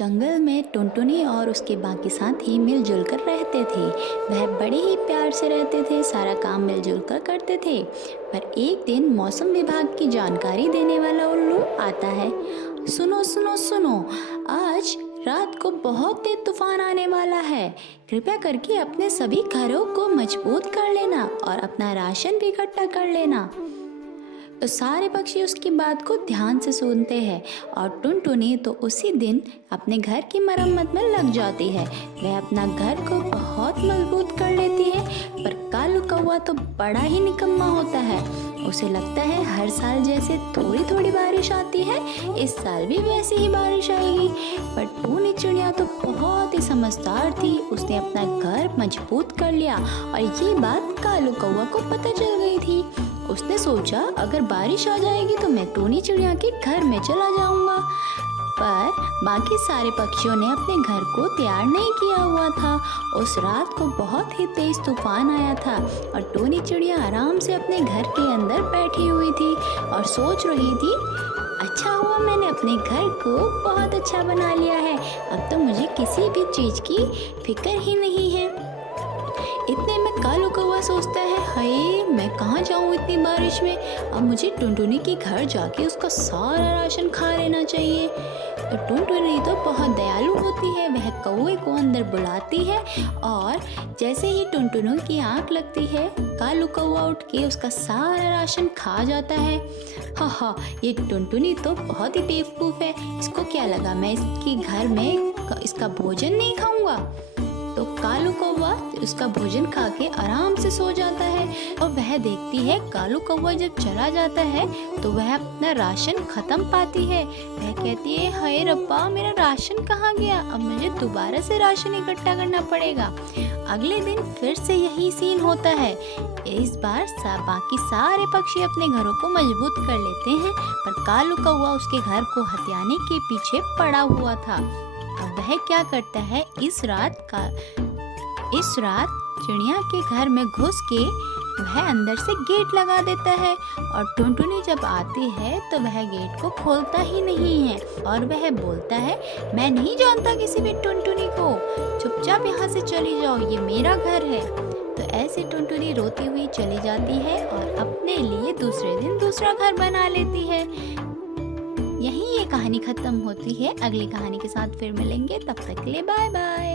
जंगल में टुनटुनी और उसके बाकी साथी मिलजुल कर रहते थे। वह बड़े ही प्यार से रहते थे, सारा काम मिलजुल कर करते थे। पर एक दिन मौसम विभाग की जानकारी देने वाला उल्लू आता है। सुनो सुनो सुनो, आज रात को बहुत तेज तूफान आने वाला है। कृपया करके अपने सभी घरों को मजबूत कर लेना और अपना राशन भी इकट्ठा कर लेना। तो सारे पक्षी उसकी बात को ध्यान से सुनते हैं और टुनटुनी तो उसी दिन अपने घर की मरम्मत में लग जाती है। वह अपना घर को बहुत मजबूत कर लेती है। पर कालू कौवा तो बड़ा ही निकम्मा होता है। उसे लगता है हर साल जैसे थोड़ी थोड़ी बारिश आती है, इस साल भी वैसी ही बारिश आएगी। पर टूनी चिड़िया तो बहुत ही समझदार थी। उसने अपना घर मजबूत कर लिया और ये बात कालू कौवा को पता चल गई थी। उसने सोचा अगर बारिश आ जाएगी तो मैं टूनी चिड़िया के घर में चला जाऊंगा। पर बाकी सारे पक्षियों ने अपने घर को तैयार नहीं किया हुआ था। उस रात को बहुत ही तेज तूफान आया था और टूनी चिड़िया आराम से अपने घर के अंदर बैठी हुई थी और सोच रही थी, अच्छा हुआ मैंने अपने घर को बहुत अच्छा बना लिया है। अब तो मुझे किसी भी चीज़ की फिक्र ही नहीं है। इतने में कालू कौवा सोचता है, हाय मैं कहाँ जाऊँ इतनी बारिश में। अब मुझे टुनटुनी के घर जाके उसका सारा राशन खा लेना चाहिए। तो टुनटुनी तो बहुत दयालु होती है। वह कौवे को अंदर बुलाती है और जैसे ही टुनटुनी की आंख लगती है, कालू कौवा उठ के उसका सारा राशन खा जाता है। हा, ये टुनटुनी तो बहुत ही बेवकूफ़ है। इसको क्या लगा मैं इसके घर में इसका भोजन नहीं खाऊंगा। तो कालू कौवा उसका भोजन खा के आराम से सो जाता है और वह देखती है कालू कौवा जब चला जाता है तो वह अपना राशन खत्म पाती है। वह कहती है, हाय रब्बा मेरा राशन कहाँ गया, अब मुझे दोबारा से राशन इकट्ठा करना पड़ेगा। अगले दिन फिर से यही सीन होता है। इस बार बाकी सारे पक्षी अपने घरों को मजबूत कर लेते हैं, पर कालू कौवा उसके घर को हथियाने के पीछे पड़ा हुआ था। अब वह क्या करता है, इस रात चिड़िया के घर में घुस के वह अंदर से गेट लगा देता है और टुनटुनी जब आती है तो वह गेट को खोलता ही नहीं है और वह बोलता है, मैं नहीं जानता किसी भी टुनटुनी को, चुपचाप यहाँ से चली जाओ, ये मेरा घर है। तो ऐसे टुनटुनी रोती हुई चली जाती है और अपने लिए दूसरे दिन दूसरा घर बना लेती है। यहीं ये कहानी खत्म होती है। अगली कहानी के साथ फिर मिलेंगे, तब तक के लिए बाय बाय।